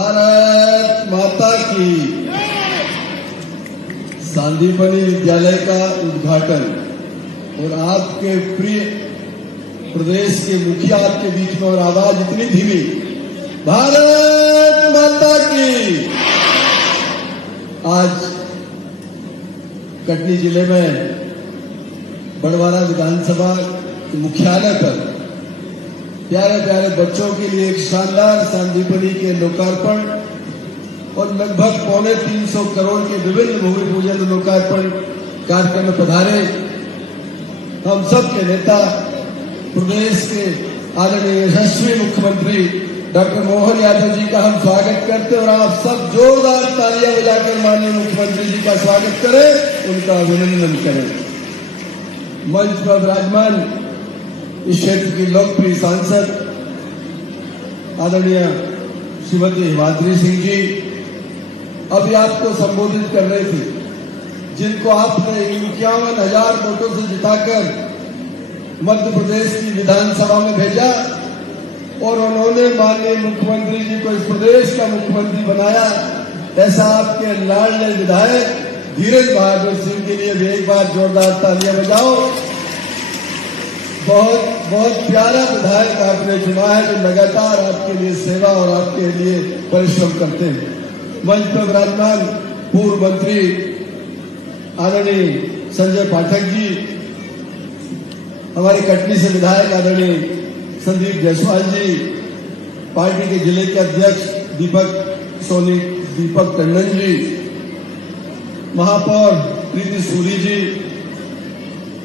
भारत माता की। सांदीपनी विद्यालय का उद्घाटन और आपके प्रिय प्रदेश के मुखिया आपके बीच में और आवाज इतनी धीमी, भारत माता की। आज कटनी जिले में बड़वारा विधानसभा मुख्यालय पर प्यारे प्यारे बच्चों के लिए एक शानदार सांदीपनी के लोकार्पण और लगभग 350 करोड़ के विभिन्न भूमि पूजन लोकार्पण कार्यक्रम में पधारे हम सब के नेता प्रदेश के आदरणीय यशस्वी मुख्यमंत्री डॉक्टर मोहन यादव जी का हम स्वागत करते और आप सब जोरदार तालियां बजाकर माननीय मुख्यमंत्री जी का स्वागत करें, उनका अभिनंदन करें। मंच पर विराजमान इस क्षेत्र की लोकप्रिय सांसद आदरणीय श्रीमती हिमाद्री सिंह जी अभी आपको संबोधित कर रहे थे, जिनको आपने 51,000 वोटों से जिताकर मध्य प्रदेश की विधानसभा में भेजा और उन्होंने माननीय मुख्यमंत्री जी को इस प्रदेश का मुख्यमंत्री बनाया। ऐसा आपके लाडले विधायक धीरज बहादुर सिंह के लिए भी एक बार जोरदार तालियां बजाओ। बहुत बहुत प्यारा विधायक आपने चुना है जो लगातार आपके लिए सेवा और आपके लिए परिश्रम करते हैं। मंच पर विराजमान पूर्व मंत्री आदरणीय संजय पाठक जी, हमारे कटनी से विधायक आदरणीय संदीप जायसवाल जी, पार्टी के जिले के अध्यक्ष दीपक टंडन जी, महापौर प्रीति सूरी जी,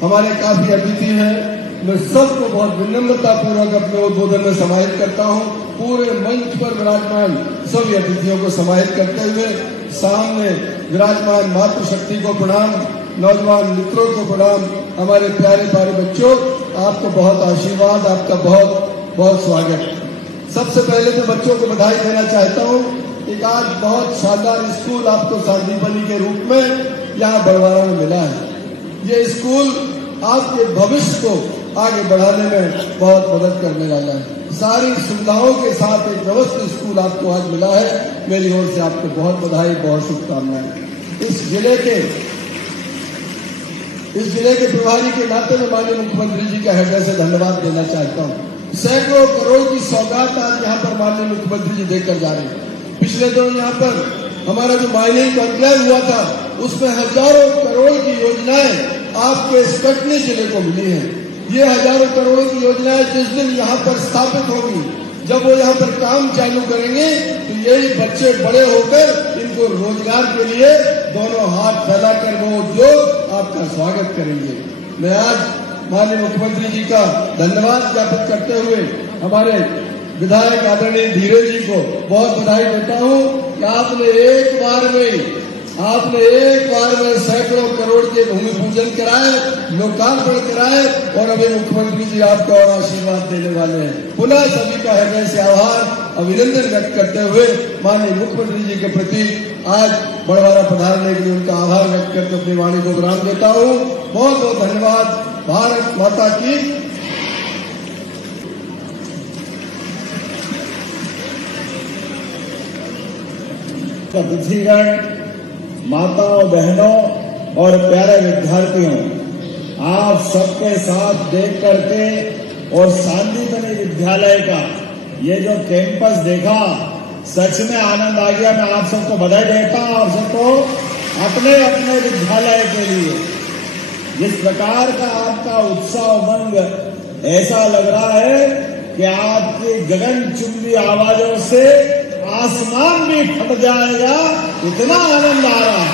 हमारे काफी अतिथि हैं। मैं सबको बहुत विनम्रता पूर्वक अपने उद्बोधन में समाहित करता हूं। पूरे मंच पर विराजमान सभी अतिथियों को समाहित करते हुए सामने विराजमान मातृशक्ति को प्रणाम, नौजवान मित्रों को प्रणाम। हमारे प्यारे प्यारे बच्चों, आपको बहुत आशीर्वाद, आपका बहुत बहुत स्वागत। सबसे पहले तो बच्चों को बधाई देना चाहता हूं। एक आज बहुत शानदार स्कूल आपको सांदीपनी के रूप में यहाँ बड़वारा में मिला है। ये स्कूल आपके भविष्य को आगे बढ़ाने में बहुत मदद करने वाला है। सारी सुविधाओं के साथ एक व्यवस्थित स्कूल आपको आज मिला है। मेरी ओर से आपको बहुत बधाई, बहुत शुभकामनाएं। इस जिले के प्रभारी के नाते में माननीय मुख्यमंत्री जी का हृदय से धन्यवाद देना चाहता हूँ। सैकड़ों करोड़ की सौगात आज यहाँ पर माननीय मुख्यमंत्री जी देकर जा रहे हैं। पिछले दिनों यहाँ पर हमारा जो माइनिंग कॉन्क्लेव हुआ था, उसमें हजारों करोड़ की योजनाएं आपके इस कटनी जिले को मिली हैं। ये हजारों करोड़ की योजनाएं जिस दिन यहाँ पर स्थापित होगी, जब वो यहाँ पर काम चालू करेंगे, तो यही बच्चे बड़े होकर इनको रोजगार के लिए दोनों हाथ फैलाकर वो उद्योग आपका स्वागत करेंगे। मैं आज माननीय मुख्यमंत्री जी का धन्यवाद ज्ञापित करते हुए हमारे विधायक आदरणीय धीरज जी को बहुत बधाई देता हूँ कि आपने एक बार में सैकड़ों करोड़ के भूमि पूजन कराए, लोकार्पण कराए और अभी मुख्यमंत्री जी आपको और आशीर्वाद देने वाले हैं। पुनः सभी का हृदय से आभार, अभिनंदन व्यक्त करते हुए माननीय मुख्यमंत्री जी के प्रति आज बड़वारा पधारने के लिए उनका आभार व्यक्त करके अपनी वाणी को विराम देता हूँ। बहुत बहुत धन्यवाद। भारत माता की। अतिथिगण, माताओं, बहनों और प्यारे विद्यार्थियों, आप सबके साथ देख करके और सांदीपनी विद्यालय का ये जो कैंपस देखा, सच में आनंद आ गया। मैं आप सबको बधाई देता हूं। आप सबको अपने अपने विद्यालय के लिए जिस प्रकार का आपका उत्साह उमंग, ऐसा लग रहा है कि आपकी गगनचुंबी आवाजों से आसमान भी फट जाएगा, इतना आनंद आ रहा है।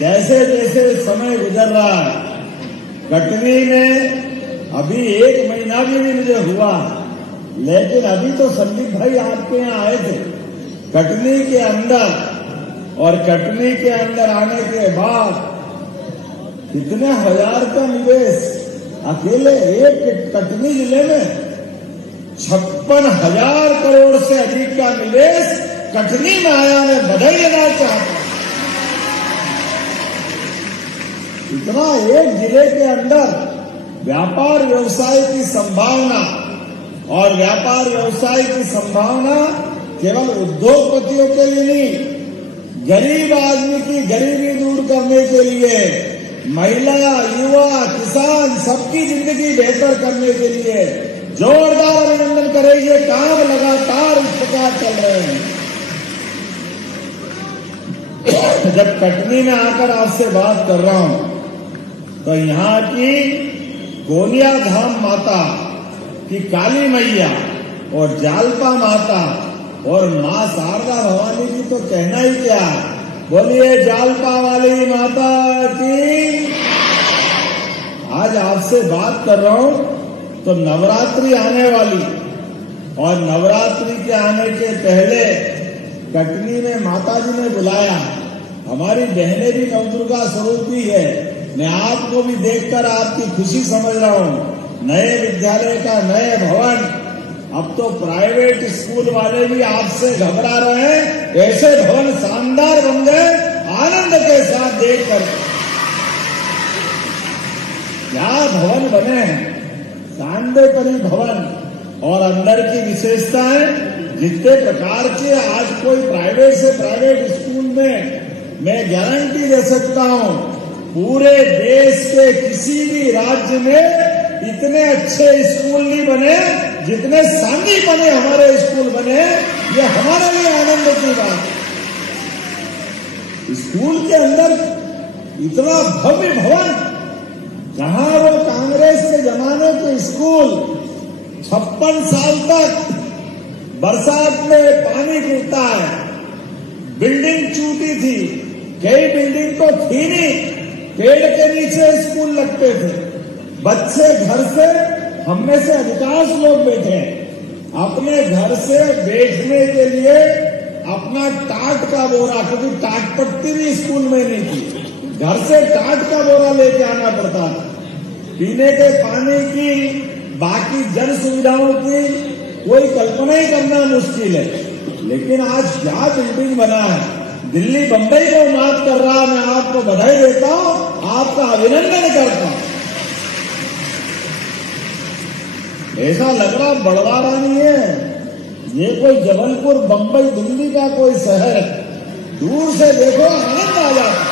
जैसे जैसे समय गुजर रहा है, कटनी में अभी 1 महीना भी मुझे हुआ, लेकिन अभी तो संदीप भाई आपके यहाँ आए थे कटनी के अंदर, और कटनी के अंदर आने के बाद कितने हजार का निवेश अकेले एक कटनी जिले में 56,000 करोड़ से अधिक का निवेश कटनी में आया। मैं बधाई देना चाहता हूं। इतना एक जिले के अंदर व्यापार व्यवसाय की संभावना और व्यापार व्यवसाय की संभावना केवल उद्योगपतियों के लिए नहीं, गरीब आदमी की गरीबी दूर करने के लिए, महिला, युवा, किसान सबकी जिंदगी बेहतर करने के लिए जोरदार अभिनंदन करें। ये काम लगातार इस प्रकार चल रहे हैं। जब कटनी में आकर आपसे बात कर रहा हूं तो यहाँ की गोलिया धाम माता की काली मैया और जालपा माता और मां शारदा भवानी की तो कहना ही क्या। बोलिए जालपा वाली माता की। आज आपसे बात कर रहा हूं तो नवरात्रि आने वाली, और नवरात्रि के आने के पहले कटनी में माता जी ने बुलाया। हमारी बहनें भी नवदुर्गा स्वरूपी है। मैं आपको भी देखकर आपकी खुशी समझ रहा हूं। नए विद्यालय का नए भवन, अब तो प्राइवेट स्कूल वाले भी आपसे घबरा रहे हैं। ऐसे भवन शानदार बन गए, आनंद के साथ देखकर। क्या भवन बने हैं, शानदार भवन। और अंदर की विशेषताएं जितने प्रकार के आज कोई प्राइवेट से प्राइवेट स्कूल में मैं गारंटी दे सकता हूं, पूरे देश के किसी भी राज्य में इतने अच्छे स्कूल नहीं बने जितने सांदीपनी हमारे स्कूल बने। ये हमारे लिए आनंद की बात है। स्कूल के अंदर इतना भव्य भवन, जहां वो कांग्रेस के जमाने के स्कूल 56 साल तक बरसात में पानी गिरता है, बिल्डिंग टूटी थी, कई बिल्डिंग तो थी नहीं, पेड़ के नीचे स्कूल लगते थे। बच्चे घर से, हम में से अधिकांश लोग बैठे अपने घर से बैठने के लिए अपना टाट का बोरा, क्योंकि टाट पट्टी भी स्कूल में नहीं थी, घर से टाट का बोरा लेके आना पड़ता था। पीने के पानी की, बाकी जन सुविधाओं की कोई कल्पना ही करना मुश्किल है। लेकिन आज क्या बिल्डिंग बना है, दिल्ली बंबई को मात कर रहा। मैं आपको बधाई देता हूं, आपका अभिनंदन करता हूं। ऐसा लग रहा बड़वारा नहीं है, ये कोई जबलपुर, बंबई, दिल्ली का कोई शहर है। दूर से देखो आनंद आ जाता,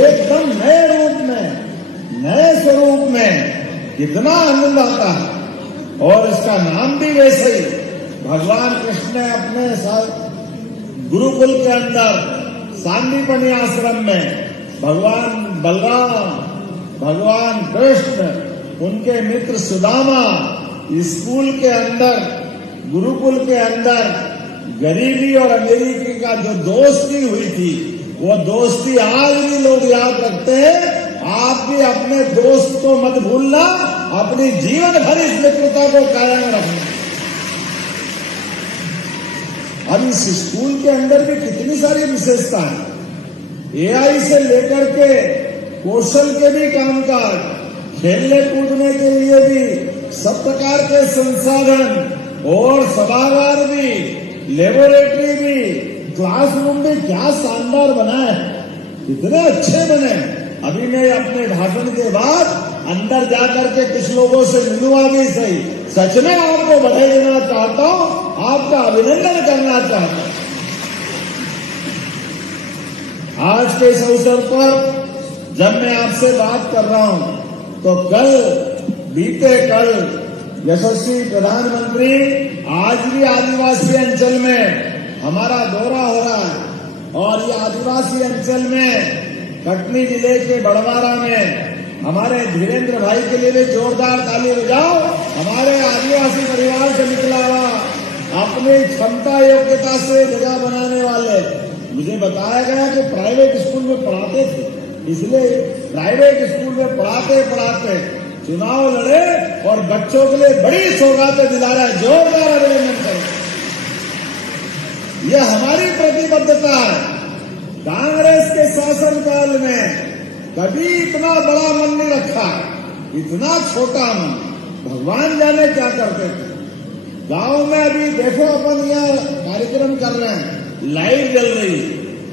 एकदम नए रूप में, नए स्वरूप में, कितना आनंद आता है। और इसका नाम भी वैसे ही, भगवान कृष्ण ने अपने साथ गुरुकुल के अंदर सांदीपनी आश्रम में भगवान बलराम, भगवान कृष्ण, उनके मित्र सुदामा स्कूल के अंदर, गुरुकुल के अंदर गरीबी और अमीरी का जो दोस्ती हुई थी, वो दोस्ती आज भी लोग याद रखते हैं। आप भी अपने दोस्त को मत भूलना, अपनी जीवन भर इस मित्रता को कायम रखना। अब इस स्कूल के अंदर भी कितनी सारी विशेषता है। एआई से लेकर के कौशल के भी कामकाज, खेलने कूदने के लिए भी सब प्रकार के संसाधन, और सभागार भी, लेबोरेटरी भी, क्लासरूम भी क्या शानदार बना है, कितने अच्छे बने। अभी मैं अपने भाषण के बाद अंदर जाकर के कुछ लोगों से मिलूंगा भी सही। सच में आपको बधाई देना चाहता हूं, आपका अभिनंदन करना चाहता हूं। आज के इस अवसर पर जब मैं आपसे बात कर रहा हूं तो बीते कल यशस्वी प्रधानमंत्री आज भी आदिवासी अंचल में हमारा दौरा हो रहा है। और ये आदिवासी अंचल में कटनी जिले के बड़वारा में हमारे धीरेन्द्र भाई के लिए भी जोरदार ताली बजाओ। हमारे आदिवासी परिवार से निकला हुआ, अपनी क्षमता योग्यता से जगह बनाने वाले। मुझे बताया गया कि प्राइवेट स्कूल में पढ़ाते थे, इसलिए प्राइवेट स्कूल में पढ़ाते पढ़ाते चुनाव लड़े और बच्चों के लिए बड़ी सौगातें दिला रहा है। जोरदार अभिनंदन करें। यह हमारी प्रतिबद्धता है। कांग्रेस के शासनकाल में कभी इतना बड़ा मन नहीं रखा, इतना छोटा मन। भगवान जाने क्या करते थे। गांव में अभी देखो, अपन यहाँ कार्यक्रम कर रहे हैं, लाइट जल रही,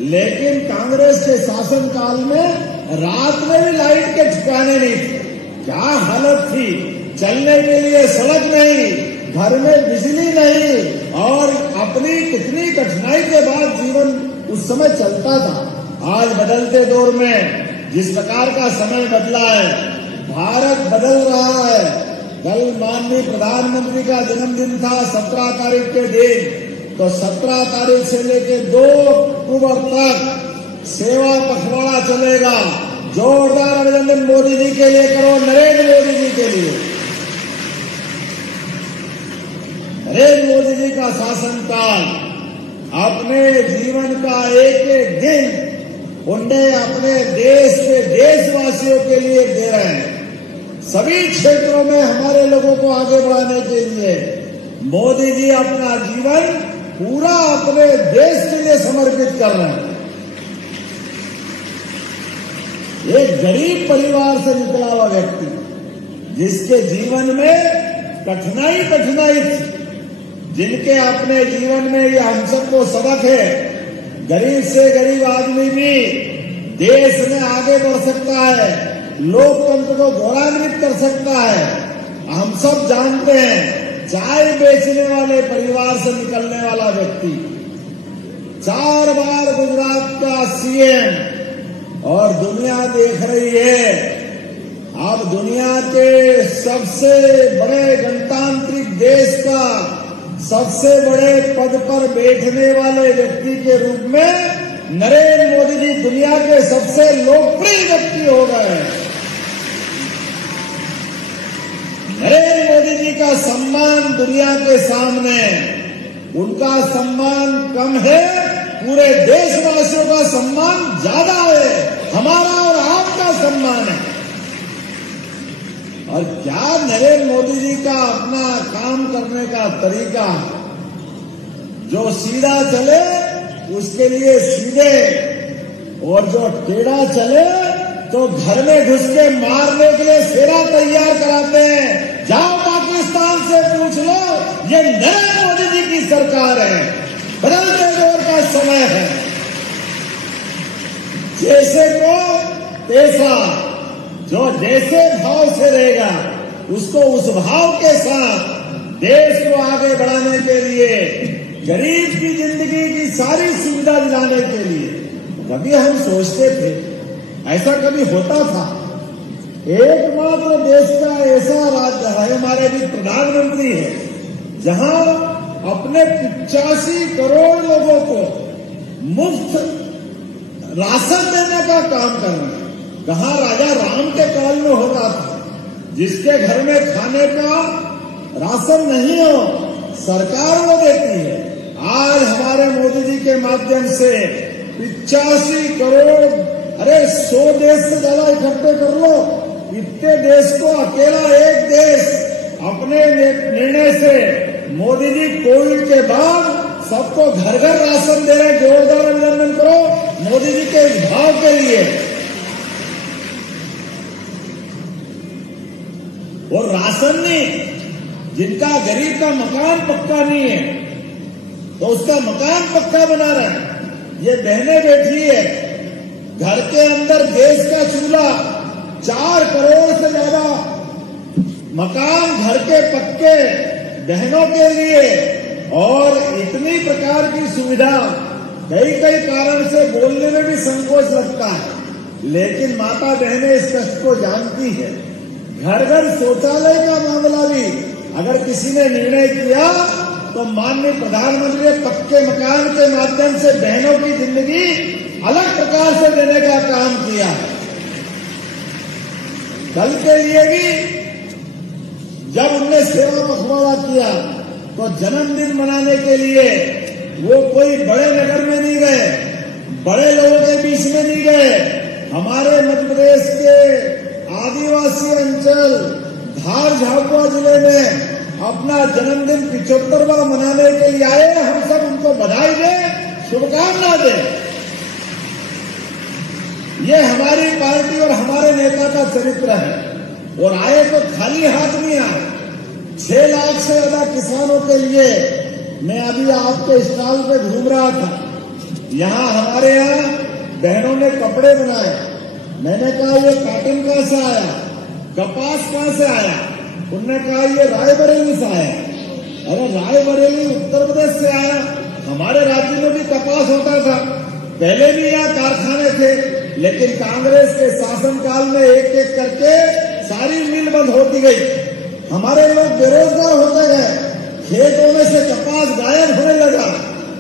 लेकिन कांग्रेस के शासनकाल में रात में भी लाइट के ठिकाने नहीं थे। क्या हालत थी। चलने के लिए सड़क नहीं, घर में बिजली नहीं, और अपनी कितनी कठिनाई के बाद जीवन उस समय चलता था। आज बदलते दौर में जिस प्रकार का समय बदला है, भारत बदल रहा है। कल माननीय प्रधानमंत्री का जन्मदिन था 17 तारीख के दिन, तो 17 तारीख से लेकर 2 अक्टूबर तक सेवा पखवाड़ा चलेगा। जोरदार अभिनंदन मोदी जी के लिए करो, नरेंद्र मोदी जी के लिए। नरेंद्र मोदी जी का शासनकाल अपने जीवन का एक एक दिन उन्हें अपने देश के देशवासियों के लिए दे रहे हैं। सभी क्षेत्रों में हमारे लोगों को आगे बढ़ाने के लिए मोदी जी अपना जीवन पूरा अपने देश के लिए समर्पित कर रहे हैं। एक गरीब परिवार से निकला हुआ व्यक्ति, जिसके जीवन में कठिनाई थी, जिनके अपने जीवन में ये हम सबको सबक है, गरीब से गरीब आदमी भी देश में आगे बढ़ सकता है, लोकतंत्र को गौरवान्वित कर सकता है। हम सब जानते हैं, चाय बेचने वाले परिवार से निकलने वाला व्यक्ति 4 बार गुजरात का सीएम, और दुनिया देख रही है। अब दुनिया के सबसे बड़े गणतांत्रिक देश का सबसे बड़े पद पर बैठने वाले व्यक्ति के रूप में नरेंद्र मोदी जी दुनिया के सबसे लोकप्रिय व्यक्ति हो गए हैं। नरेंद्र मोदी जी का सम्मान दुनिया के सामने, उनका सम्मान कम है, पूरे देशवासियों का सम्मान ज्यादा है, हमारा और आपका सम्मान है। और क्या नरेंद्र मोदी जी का अपना काम करने का तरीका, जो सीधा चले उसके लिए सीधे, और जो टेढ़ा चले तो घर में घुस के मारने के लिए सेना तैयार कराते हैं। जाओ पाकिस्तान से पूछ लो, ये नरेंद्र मोदी जी की सरकार है। बदलते दौर का समय है, जैसे को तैसा, जो जैसे भाव से रहेगा उसको उस भाव के साथ देश को आगे बढ़ाने के लिए, गरीब की जिंदगी की सारी सुविधा दिलाने के लिए। कभी हम सोचते थे ऐसा कभी होता था? एकमात्र देश का ऐसा राज्य है, हमारे भी प्रधानमंत्री है, जहां अपने 85 करोड़ लोगों को मुफ्त राशन देने का काम कर रहे हैं। कहा राजा राम के काल में होता था, जिसके घर में खाने का राशन नहीं हो सरकार वो देती है। आज हमारे मोदी जी के माध्यम से 85 करोड़, अरे 100 देश से ज्यादा इकट्ठे कर लो, इतने देश को अकेला एक देश अपने निर्णय से मोदी जी कोविड के बाद सबको घर घर राशन दे रहे। जोरदार अभिनंदन करो मोदी जी के इस भाव के लिए। और राशन नहीं, जिनका गरीब का मकान पक्का नहीं है तो उसका मकान पक्का बना रहे हैं। ये बहनें बैठी है, घर के अंदर गैस का चूल्हा, 4 करोड़ से ज्यादा मकान घर के पक्के बहनों के लिए, और इतनी प्रकार की सुविधा। कई कारण से बोलने में भी संकोच लगता है, लेकिन माता बहनें इस कष्ट को जानती है। घर घर शौचालय का मामला भी अगर किसी ने निर्णय किया तो माननीय प्रधानमंत्री ने पक्के मकान के माध्यम से बहनों की जिंदगी अलग प्रकार से देने का काम किया। कल के लिए भी जब उनने सेवा पखवाड़ा किया तो जन्मदिन मनाने के लिए वो कोई बड़े नगर में नहीं गए, बड़े लोगों के बीच में नहीं गए। हमारे मध्य प्रदेश के आदिवासी अंचल धार झाबुआ जिले में अपना जन्मदिन 75वां मनाने के लिए आए। हम सब उनको बधाई दें, शुभकामना दें। ये हमारी पार्टी और हमारे नेता का चरित्र है। और आए तो खाली हाथ नहीं आए। 6 लाख से ज्यादा किसानों के लिए मैं अभी आपके स्टॉल पे घूम रहा था। यहाँ हमारे यहाँ बहनों ने कपड़े बनाए। मैंने कहा ये कॉटन कहां से आया, कपास कहां से आया? उनने कहा ये रायबरेली से आया। अरे रायबरेली उत्तर प्रदेश से आया, हमारे राज्य में भी कपास होता था, पहले भी यहाँ कारखाने थे, लेकिन कांग्रेस के शासनकाल में एक एक करके सारी मिल बंद होती गई, हमारे लोग बेरोजगार होते गए, खेतों में से कपास गायब होने लगा,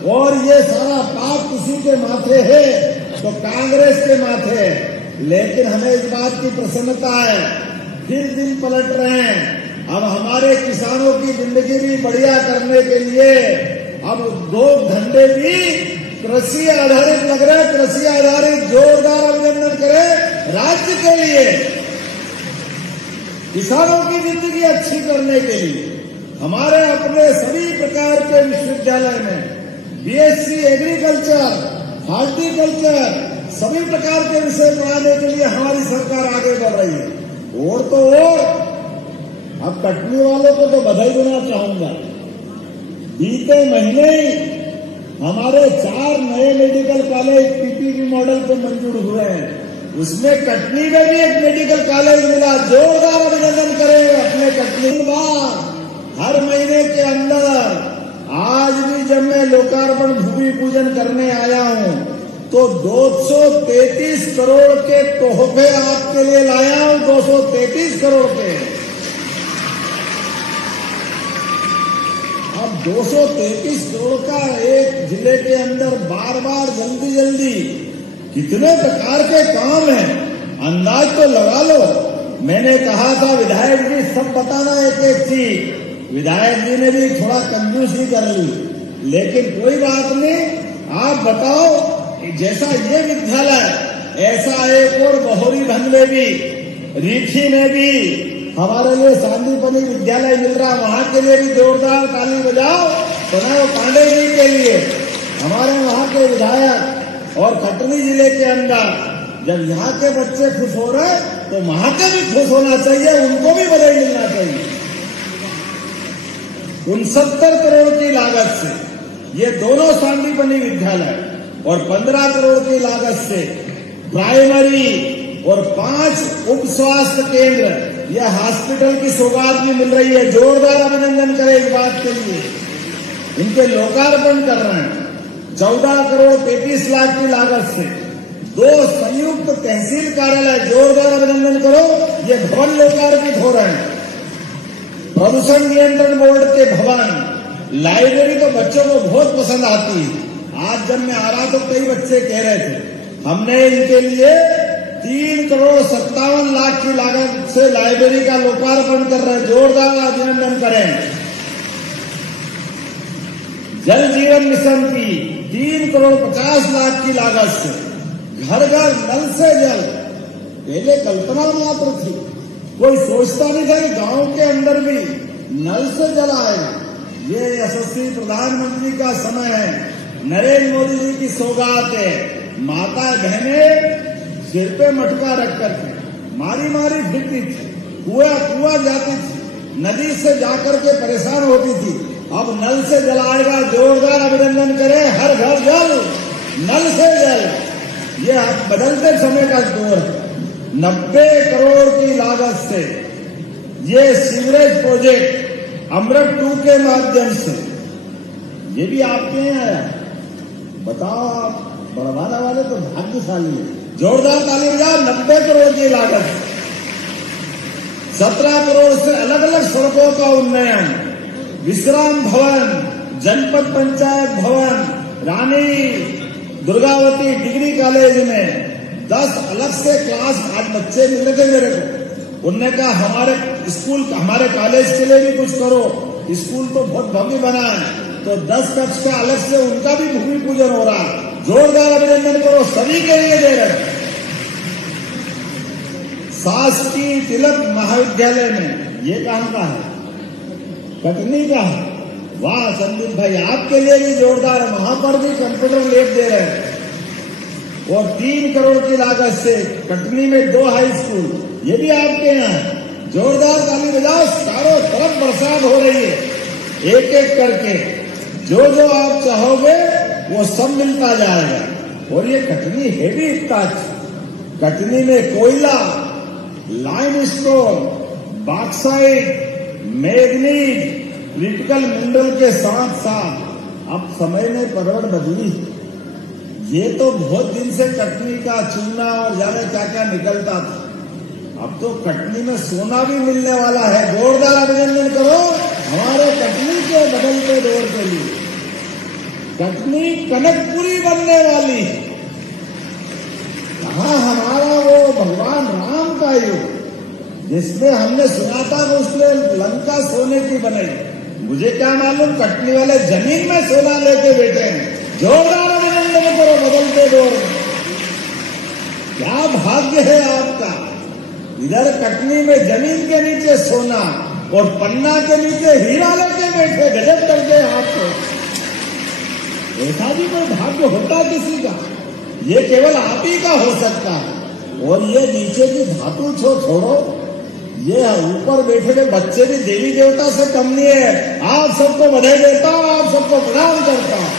और ये सारा पाप किसी के माथे है तो कांग्रेस के माथे है। लेकिन हमें इस बात की प्रसन्नता है, फिर दिन पलट रहे हैं। अब हमारे किसानों की जिंदगी भी बढ़िया करने के लिए अब 2 धंधे भी कृषि आधारित लग रहे हैं। कृषि आधारित जोरदार अभिनंदन करें राज्य के लिए, किसानों की जिंदगी अच्छी करने के लिए। हमारे अपने सभी प्रकार के विश्वविद्यालय में बीएससी एग्रीकल्चर, हॉर्टिकल्चर, सभी प्रकार के विषय पढ़ाने के लिए हमारी सरकार आगे बढ़ रही है। और तो और अब कटनी वालों को तो बधाई देना चाहूंगा, बीते महीने हमारे 4 नए मेडिकल कॉलेज पीपीपी मॉडल पे मंजूर हुए हैं, उसमें कटनी में भी एक मेडिकल कॉलेज मिला। जोरदार अभिनंदन करें अपने कटनी। हर महीने के अंदर आज भी जब मैं लोकार्पण भूमि पूजन करने आया हूं तो 233 करोड़ के तोहफे आपके लिए लाया हूं, 233 करोड़ के। अब 233 करोड़ का एक जिले के अंदर बार बार जल्दी जल्दी कितने प्रकार के काम हैं, अंदाज तो लगा लो। मैंने कहा था विधायक जी सब बताना एक एक चीज, विधायक जी ने भी थोड़ा कंजूसी कर ली, लेकिन कोई बात नहीं, आप बताओ। जैसा ये विद्यालय ऐसा एक और बहोरीभंग में भी, रीठी में भी हमारे लिए सांदीपनी विद्यालय मिल रहा, वहां के लिए भी जोरदार ताली बजाओ प्रणव पांडे जी के लिए, हमारे वहां के विधायक। और कटनी जिले के अंदर जब यहाँ के बच्चे खुश हो रहे तो वहां के भी खुश होना चाहिए, उनको भी बधाई मिलना चाहिए। 69 करोड़ की लागत से ये दोनों सांदीपनी विद्यालय और 15 करोड़ की लागत से प्राइमरी और 5 उप स्वास्थ्य केंद्र, यह हॉस्पिटल की सौगात भी मिल रही है। जोरदार अभिनंदन करें इस बात के लिए, इनके लोकार्पण कर रहे हैं। 14 करोड़ 33 लाख की लागत से 2 संयुक्त तहसील कार्यालय, जोरदार अभिनंदन करो, ये भवन लोकार्पित हो रहे हैं। प्रदूषण नियंत्रण बोर्ड के भवन, लाइब्रेरी तो बच्चों को बहुत पसंद आती है। आज जब मैं आ रहा तो कई बच्चे कह रहे थे, हमने इनके लिए 3 करोड़ 57 लाख की लागत से लाइब्रेरी का लोकार्पण कर रहे हैं। जोरदार अभिनंदन करें। जल जीवन मिशन की 3 करोड़ 50 लाख की लागत से घर घर नल से जल, पहले कल्पना मात्र थी, कोई सोचता नहीं था कि गांव के अंदर भी नल से जल आएगा। ये यशस्वी प्रधानमंत्री का समय है, नरेंद्र मोदी जी की सौगात है। माता बहनें सिर पे मटका रख करके मारी मारी फिरती थी, कुआं जाती थी, नदी से जाकर के परेशान होती थी। अब नल से जल आएगा, जोरदार अभिनंदन करें। हर घर जल, नल से जल, ये बदलते समय का दौर है। 90 करोड़ की लागत से ये सीवरेज प्रोजेक्ट अमृत 2 के माध्यम से, ये भी आपके यहाँ आया। बताओ आप, बड़वाला वाले तो भाग्यशाली है। जोरदार ताली बजाओ। 90 करोड़ की लागत, 17 करोड़ से अलग अलग सड़कों का उन्नयन, विश्राम भवन, जनपद पंचायत भवन, रानी दुर्गावती डिग्री कॉलेज में 10 अलग से क्लास। आज बच्चे मिले थे मेरे को, उनने कहा हमारे स्कूल, हमारे कॉलेज के लिए भी कुछ करो, स्कूल तो बहुत भव्य बना है, तो 10 कक्ष का अलग से उनका भी भूमि पूजन हो रहा है। जोरदार अभिनंदन करो, सभी के लिए दे रहे। शासकीय तिलक महाविद्यालय में, ये कहां का है? कटनी का है। वाह संदीप भाई, आपके लिए भी जोरदार है, वहां पर भी कंप्यूटर लैब दे रहे हैं। और 3 करोड़ की लागत से कटनी में 2 हाई स्कूल, ये भी आपके यहाँ है। जोरदार ताली बजाओ। चारों तरफ बरसात हो रही है, एक एक करके जो जो आप चाहोगे वो सब मिलता जाएगा। और ये कटनी है भी इतना अच्छा। कटनी में कोयला, limestone, bauxite, manganese, critical mineral के साथ साथ अब समय में परवड़ बदली। ये तो बहुत दिन से कटनी का चूना और जाने क्या क्या निकलता था, अब तो कटनी में सोना भी मिलने वाला है। जोरदार अभिनंदन करो हमारे कटनी के बदलते दौर के लिए। कटनी कनकपुरी बनने वाली है। कहाँ हमारा वो भगवान राम का युग, जिसमें हमने सुना था कि उसने लंका सोने की बनाई। मुझे क्या मालूम कटनी वाले जमीन में सोना लेके बैठे हैं। जोरदार अभिनंदन करो बदलते दौर में। क्या भाग्य है आपका। इधर कटनी में जमीन के नीचे सोना और पन्ना के नीचे हीरा लेके बैठे। गजब करके आपको। ऐसा भी कोई भाग्य होता किसी का? ये केवल आप ही का हो सकता है। और ये नीचे की धातु छोड़ो, ये ऊपर बैठे हुए बच्चे भी देवी देवता से कम नहीं है। आप सबको बधाई देता हूं, आप सबको प्रणाम करता हूं।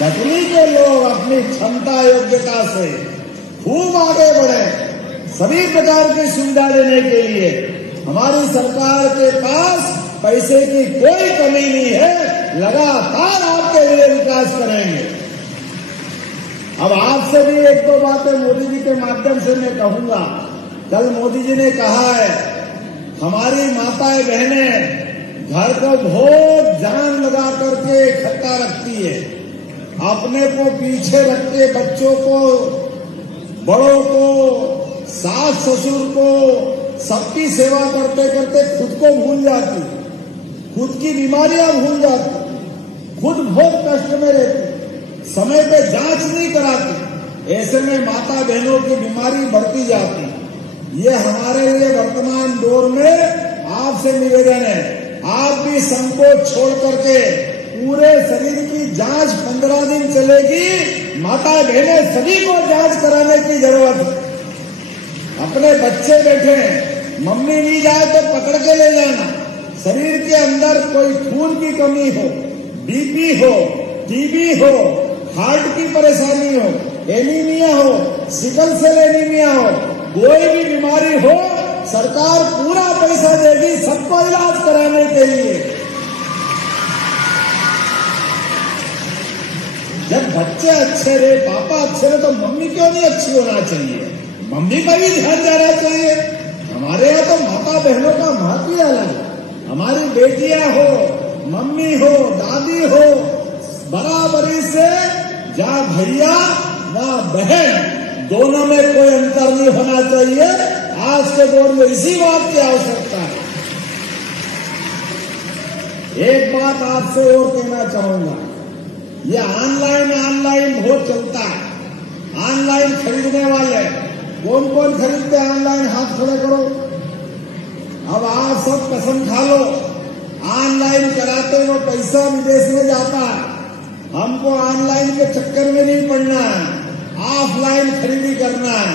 कटनी के लोग अपनी क्षमता योग्यता से खूब आगे बढ़े। सभी प्रकार की सुविधा देने के लिए हमारी सरकार के पास पैसे की कोई कमी नहीं है। लगातार आपके लिए विकास करेंगे। अब आपसे भी एक दो बातें मोदी जी के माध्यम से मैं कहूंगा। कल मोदी जी ने कहा है हमारी माताएं बहनें घर को बहुत जान लगा करके इकट्ठा रखती है। अपने को पीछे रख के बच्चों को, बड़ों को, सास ससुर को, सबकी सेवा करते करते खुद को भूल जाती, खुद की बीमारियां भूल जाती, खुद बहुत कष्ट में रहती, समय पे जांच नहीं कराती। ऐसे में माता बहनों की बीमारी बढ़ती जाती। ये हमारे लिए वर्तमान दौर में आपसे निवेदन है, आप भी संकोच छोड़ करके पूरे शरीर की जांच 15 दिन चलेगी। माता बहनें सभी को जांच कराने की जरूरत है। अपने बच्चे बैठे हैं, मम्मी नहीं जाए तो पकड़ के ले जाना। शरीर के अंदर कोई खून की कमी हो, बीपी हो, टीबी हो, हार्ट की परेशानी हो, एनीमिया हो, सिकल सेल एनीमिया हो, कोई भी बीमारी हो, सरकार पूरा पैसा देगी सबको इलाज कराने के लिए। जब बच्चे अच्छे रहे, पापा अच्छे रहे, तो मम्मी क्यों नहीं अच्छी होना चाहिए? मम्मी का भी ध्यान जाना चाहिए। हमारे यहाँ तो माता बहनों का महत्व ही अलग है। हमारी बेटियां हो, मम्मी हो, दादी हो, बराबरी से जहाँ भैया वहाँ बहन, दोनों में कोई अंतर नहीं होना चाहिए। आज के दौर में इसी बात की आवश्यकता है। एक बात आपसे और कहना चाहूंगा, ये ऑनलाइन बहुत चलता है। ऑनलाइन खरीदने वाले कौन कौन खरीदते हैं ऑनलाइन? हाथ खड़े करो। अब आप सब कसम खा लो, ऑनलाइन कराते वो पैसा विदेश में जाता है। हमको ऑनलाइन के चक्कर में नहीं पड़ना है, ऑफलाइन खरीदी करना है।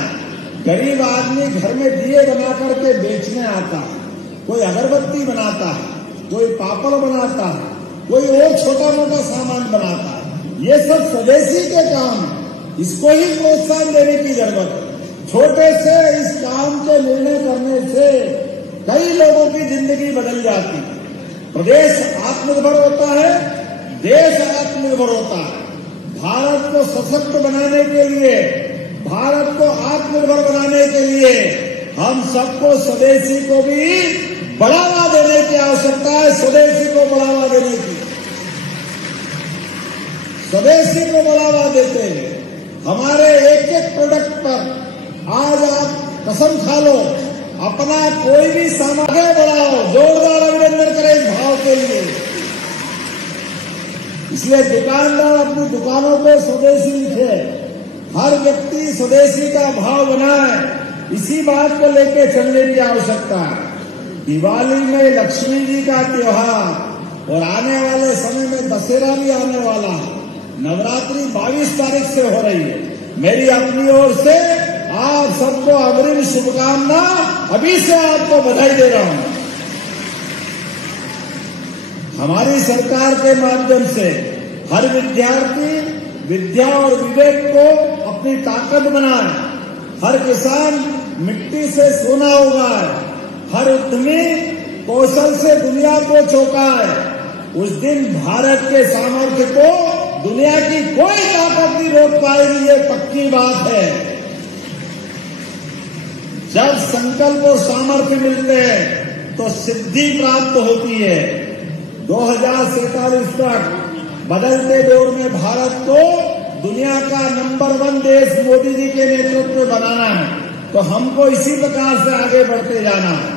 गरीब आदमी घर में दिए बना करके बेचने आता है, कोई अगरबत्ती बनाता है, कोई पापड़ बनाता है, कोई और छोटा मोटा सामान बनाता है। ये सब स्वदेशी के काम है, इसको ही प्रोत्साहन देने की जरूरत है। छोटे से इस काम के निर्णय करने से कई लोगों की जिंदगी बदल जाती है। प्रदेश आत्मनिर्भर होता है, देश आत्मनिर्भर होता है। भारत को सशक्त बनाने के लिए, भारत को आत्मनिर्भर बनाने के लिए हम सबको स्वदेशी को भी बढ़ावा देने की आवश्यकता है। स्वदेशी को बढ़ावा देने की, स्वदेशी को बढ़ावा देते हैं। हमारे एक एक प्रोडक्ट पर आज आप कसम खा लो, अपना कोई भी सामान बढ़ाओ। जोरदार अभिनंदन करें इस भाव के लिए। इसलिए दुकानदार अपनी दुकानों पे स्वदेशी लिखे, हर व्यक्ति स्वदेशी का भाव बनाए। इसी बात को लेकर चलने की आवश्यकता है। दिवाली में लक्ष्मी जी का त्योहार और आने वाले समय में दशहरा भी आने वाला है। नवरात्रि 22 तारीख से हो रही है। मेरी अपनी ओर से आप सबको अग्रिम शुभकामना, अभी से आपको बधाई दे रहा हूं। हमारी सरकार के माध्यम से हर विद्यार्थी विद्या और विवेक को अपनी ताकत बनाए, हर किसान मिट्टी से सोना उगाए, हर उद्यमी कौशल से दुनिया को चौंकाए, उस दिन भारत के सामर्थ्य को दुनिया की कोई ताकत नहीं रोक पाएगी, ये पक्की बात है। जब संकल्प और सामर्थ्य मिलते हैं तो सिद्धि प्राप्त होती है। 2047 तक बदलते दौर में भारत को दुनिया का नंबर 1 देश मोदी जी के नेतृत्व में बनाना है, तो हमको इसी प्रकार से आगे बढ़ते जाना है।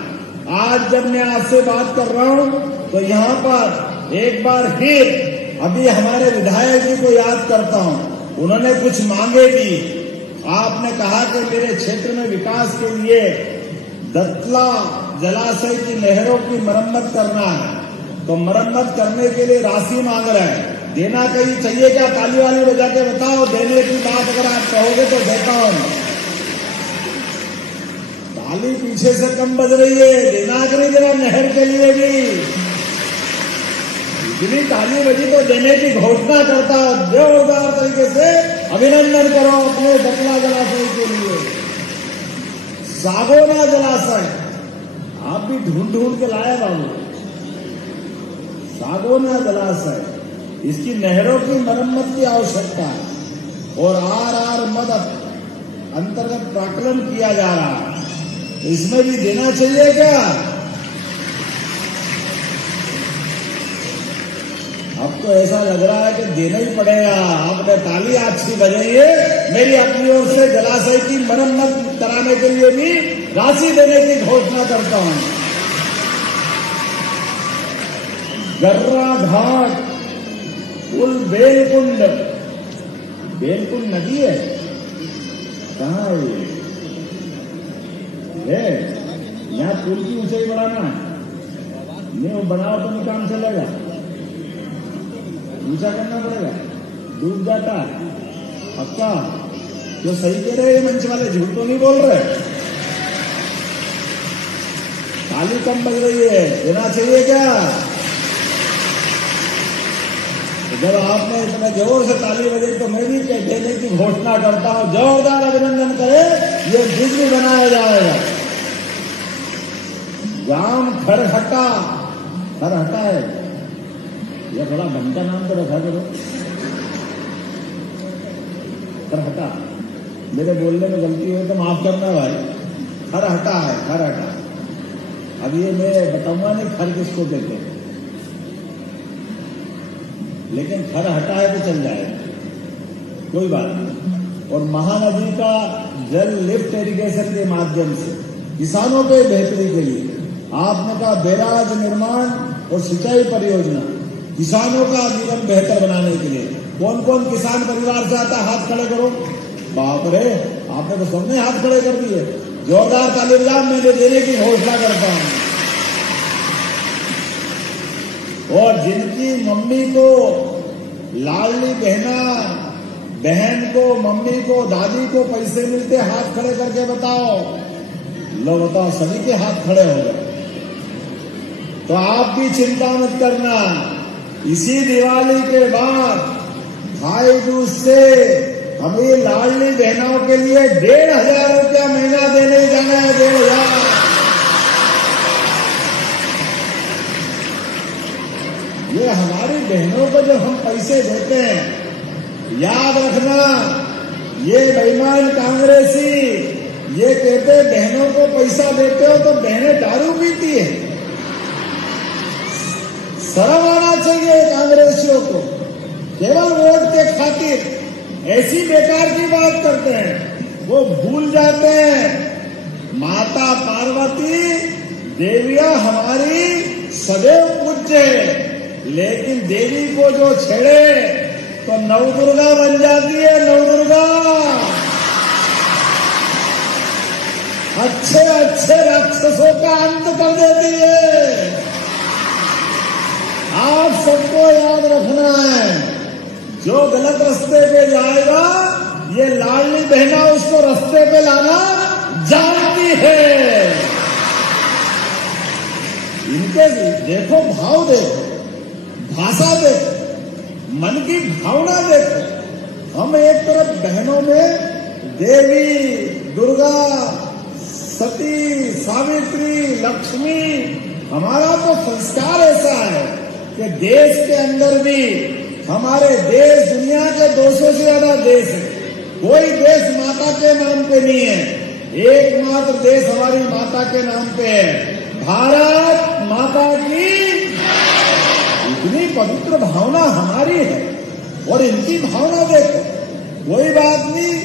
आज जब मैं आपसे बात कर रहा हूं तो यहाँ पर एक बार फिर अभी हमारे विधायक जी को याद करता हूं, उन्होंने कुछ मांगे भी। आपने कहा कि मेरे क्षेत्र में विकास के लिए दत्ला जलाशय की नहरों की मरम्मत करना है, तो मरम्मत करने के लिए राशि मांग रहे हैं। देना कहीं चाहिए क्या? ताली वाली बजा के बताओ। देने की बात अगर आप कहोगे तो देता हूं। ताली पीछे से कम बज रही है, देना करिए जरा नहर के लिए भी। इतनी ताली बजी तो देने की घोषणा करता हूं। जोरदार तरीके से अभिनंदन करो अपने दत्ला जलाशय के लिए। सागोना जलाशय आप भी ढूंढ ढूंढ के लाए बाबू। सागोना जलाशय, इसकी नहरों की मरम्मत की आवश्यकता है और आर मदद अंतर्गत प्राकलन किया जा रहा है, तो इसमें भी देना चाहिए क्या? अब तो ऐसा लग रहा है कि देना ही पड़ेगा। आपने ताली अच्छी बजाइए। मेरी अपनी ओर से जलाशय की मरम्मत कराने के लिए भी राशि देने की घोषणा करता हूं। गर्रा घाट पुल बेलकुंड, बेलकुंड नदी है, कहाँ है ये? यहाँ पुल की ऊंचाई बढ़ाना है, नहीं वो बनाओ तो नहीं काम चलेगा, ऊंचा करना पड़ेगा, डूब जाता है। पक्का जो सही कह रहे हैं मंच वाले, झूठ तो नहीं बोल रहे। ताली कम बज रही है, देना चाहिए क्या? जब आपने इतना जोर से ताली बजाई तो मैं भी देने की घोषणा करता हूं। जोरदार अभिनंदन करें, ये ब्रिज भी बनाया जाएगा। गांव खरहटा, खरहटा है, यह थोड़ा ढंग का नाम तो रखा करो। खरहटा, मेरे बोलने में गलती हो तो माफ करना भाई। खरहटा है, खरहटा। अब ये मैं बताऊंगा नहीं खर किसको कहते हैं, लेकिन खर हटा है तो चल जाएगा, कोई बात नहीं। और महानदी का जल लिफ्ट इरिगेशन के माध्यम से किसानों के बेहतरी के लिए आपने कहा बैराज निर्माण और सिंचाई परियोजना, किसानों का जीवन बेहतर बनाने के लिए। कौन कौन किसान परिवार से आता है? हाथ खड़े करो। बाप रे, आपने तो सबने हाथ खड़े कर दिए। जोरदार ताली बजाओ, मैं देने की घोषणा करता हूं। और जिनकी मम्मी को, लाडली बहन को, मम्मी को, दादी को पैसे मिलते, हाथ खड़े करके बताओ। लो बताओ, सभी के हाथ खड़े हो गए। तो आप भी चिंता मत करना, इसी दिवाली के बाद भाई दूज से हमें लाडली बहनों के लिए 1,500 रुपया महीना देने जाना है। 1,500 ये हमारी बहनों को जो हम पैसे देते हैं, याद रखना, ये बेईमान कांग्रेसी ये कहते बहनों को पैसा देते हो तो बहनें दारू पीती है। शर्म आना चाहिए कांग्रेसियों को, केवल वोट के खातिर ऐसी बेकार की बात करते हैं। वो भूल जाते हैं माता पार्वती देवियां हमारी सदैव पूज्य है, लेकिन देवी को जो छेड़े तो नवदुर्गा बन जाती है। नवदुर्गा अच्छे अच्छे राक्षसों का अंत कर देती है। आप सबको याद रखना है, जो गलत रास्ते पे जाएगा ये लाडली बहना उसको रास्ते पे लाना जानती है। इनके देखो भाव, देखो भाषा, देखो मन की भावना, देखो। हम एक तरफ बहनों में देवी, दुर्गा, सती, सावित्री, लक्ष्मी हमारा तो संस्कार ऐसा है कि देश के अंदर भी हमारे देश दुनिया के 200 से ज्यादा देश है, कोई देश माता के नाम पे नहीं है। एकमात्र देश हमारी माता के नाम पे है। भारत माता की इतनी पवित्र भावना हमारी है और इनकी भावना देखो, कोई बात नहीं,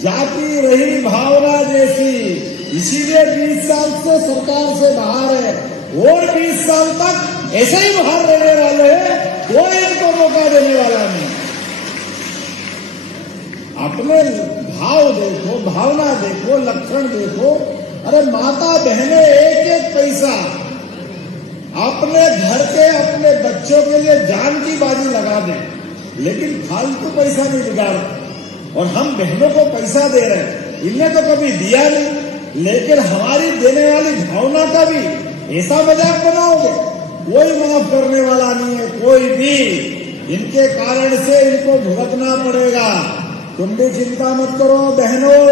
जाती रही भावना जैसी। इसीलिए 20 साल से सरकार से बाहर है और 20 साल तक ऐसे ही बाहर रहने वाले हैं, कोई इनको मौका देने वाला नहीं। अपने भाव देखो, भावना देखो, लक्षण देखो। अरे माता बहनें एक एक पैसा अपने घर के अपने बच्चों के लिए जान की बाजी लगा दें, लेकिन फालतू पैसा नहीं बिगाड़। और हम बहनों को पैसा दे रहे हैं, इनने तो कभी दिया नहीं, लेकिन हमारी देने वाली भावना का भी ऐसा मजाक बनाओगे, कोई माफ करने वाला नहीं है, कोई भी। इनके कारण से इनको भुगतना पड़ेगा। तुम भी चिंता मत करो बहनों,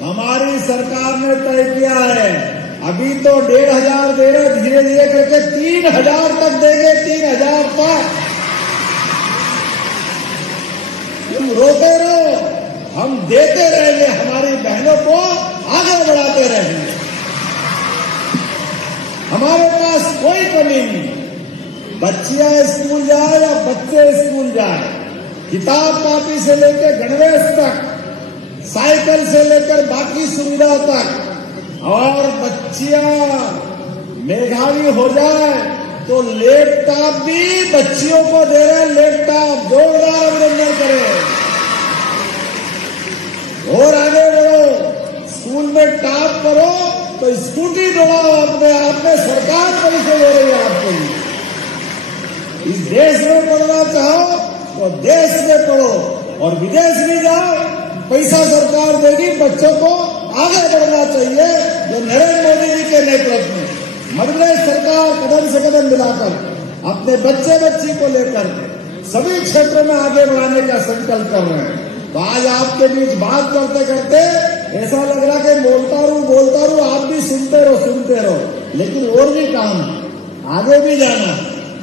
हमारी सरकार ने तय किया है, अभी तो 1,500 दे रहे, धीरे धीरे करके 3,000 तक देंगे, 3,000 तक। तुम रोते रहो, हम देते रहेंगे, हमारी बहनों को आगे बढ़ाते रहेंगे। हमारे पास कोई कमी नहीं। बच्चियां स्कूल जाए या बच्चे स्कूल जाए, किताब कॉपी से लेकर गणवेश तक, साइकिल से लेकर बाकी सुविधा तक। और बच्चियां मेधावी हो जाए तो लैपटॉप भी बच्चियों को दे रहे हैं, लैपटॉप। जोरदार अभिनंदन करें और आगे बढ़ो। स्कूल में टॉप करो तो स्कूटी दौड़ाओ, अपने आप में सरकार पैसे दे रही है आपको। इस देश में पढ़ना चाहो तो देश में पढ़ो और विदेश भी जाओ, पैसा सरकार देगी। बच्चों को आगे बढ़ना चाहिए। जो नरेंद्र मोदी जी के नेतृत्व में मध्य प्रदेश सरकार कदम से कदम मिलाकर अपने बच्चे बच्ची को लेकर सभी क्षेत्रों में आगे बढ़ाने का संकल्प कर रहे हैं। तो आज आपके बीच बात करते करते ऐसा लग रहा कि बोलता रहूं, आप भी सुनते रहो, लेकिन और भी काम है, आगे भी जाना।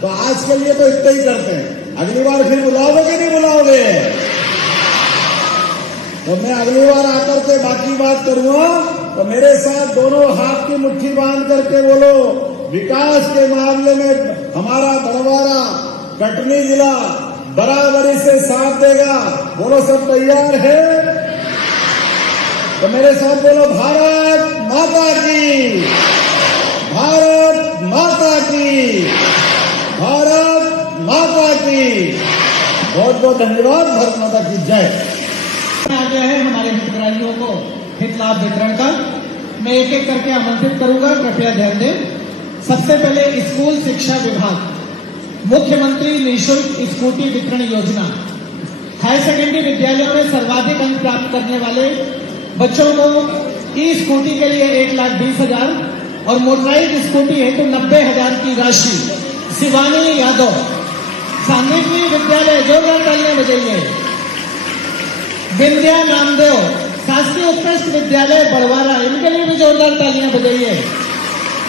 तो आज के लिए तो इतना ही करते हैं। अगली बार फिर बुलाओगे कि नहीं बुलाओगे? तो मैं अगली बार आकर के बाकी बात करूंगा। तो मेरे साथ दोनों हाथ की मुट्ठी बांध करके बोलो, विकास के मामले में हमारा बड़वारा कटनी जिला बराबरी से साथ देगा। बोलो, सब तैयार है? तो मेरे साथ बोलो, भारत माता की, भारत माता की, भारत माता की। बहुत बहुत धन्यवाद। भारत माता की जय। आ गया है हमारे हितग्राहियों को हित लाभ वितरण का। मैं एक एक करके आमंत्रित करूंगा, कृपया ध्यान दें। सबसे पहले स्कूल शिक्षा विभाग, मुख्यमंत्री निःशुल्क स्कूटी वितरण योजना। हायर सेकेंडरी विद्यालयों में सर्वाधिक अंक प्राप्त करने वाले बच्चों को ई स्कूटी के लिए 1,20,000 और मोटराइज्ड स्कूटी हेतु 90,000 की राशि। शिवानी यादव, सांदीपनी विद्यालय, जोरदार तालियां बजाइए। विंध्या नामदेव, शासकीय उत्कृष्ट विद्यालय बड़वारा, इनके लिए भी जोरदार तालियां बजाइए।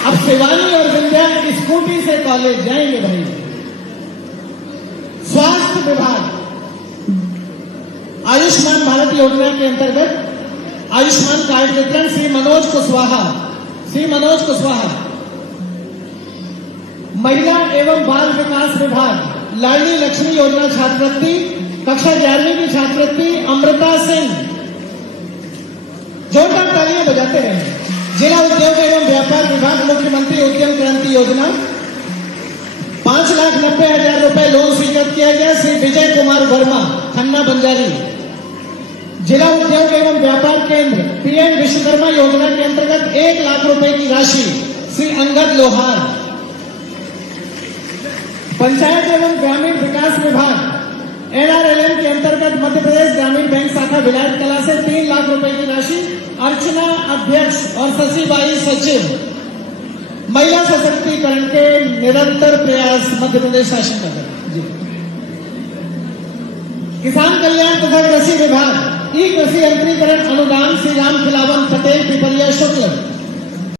अब शिवानी और विंध्या स्कूटी से कॉलेज जाएंगे भाई। स्वास्थ्य विभाग, आयुष्मान भारत योजना के अंतर्गत आयुष्मान कार्ड वितरण श्री मनोज कुशवाहा, महिला एवं बाल विकास विभाग, लाडली लक्ष्मी योजना छात्रवृत्ति, कक्षा 11वीं की छात्रवृत्ति अमृता सिंह, जोरदार तालियां बजाते रहे। जिला उद्योग एवं व्यापार विभाग, मुख्यमंत्री उद्यम क्रांति योजना, 5,90,000 रुपए लोन स्वीकृत किया गया। श्री विजय कुमार वर्मा, खन्ना बंजारी। जिला उद्योग एवं व्यापार केंद्र, पीएम विश्वकर्मा योजना के अंतर्गत 1 लाख रुपए की राशि श्री अंगद लोहार। पंचायत एवं ग्रामीण विकास विभाग, NRLM के अंतर्गत मध्य प्रदेश ग्रामीण बैंक शाखा विलायत कला से 3 लाख रुपए की राशि अर्चना अध्यक्ष और शशिबाई सचिव। महिला सशक्तिकरण के निरंतर प्रयास मध्य प्रदेश शासन का। किसान कल्याण तथा कृषि विभाग, ई कृषि यंत्रीकरण अनुदान श्री राम खिलावन पटेल पिपरिया शुक्ल।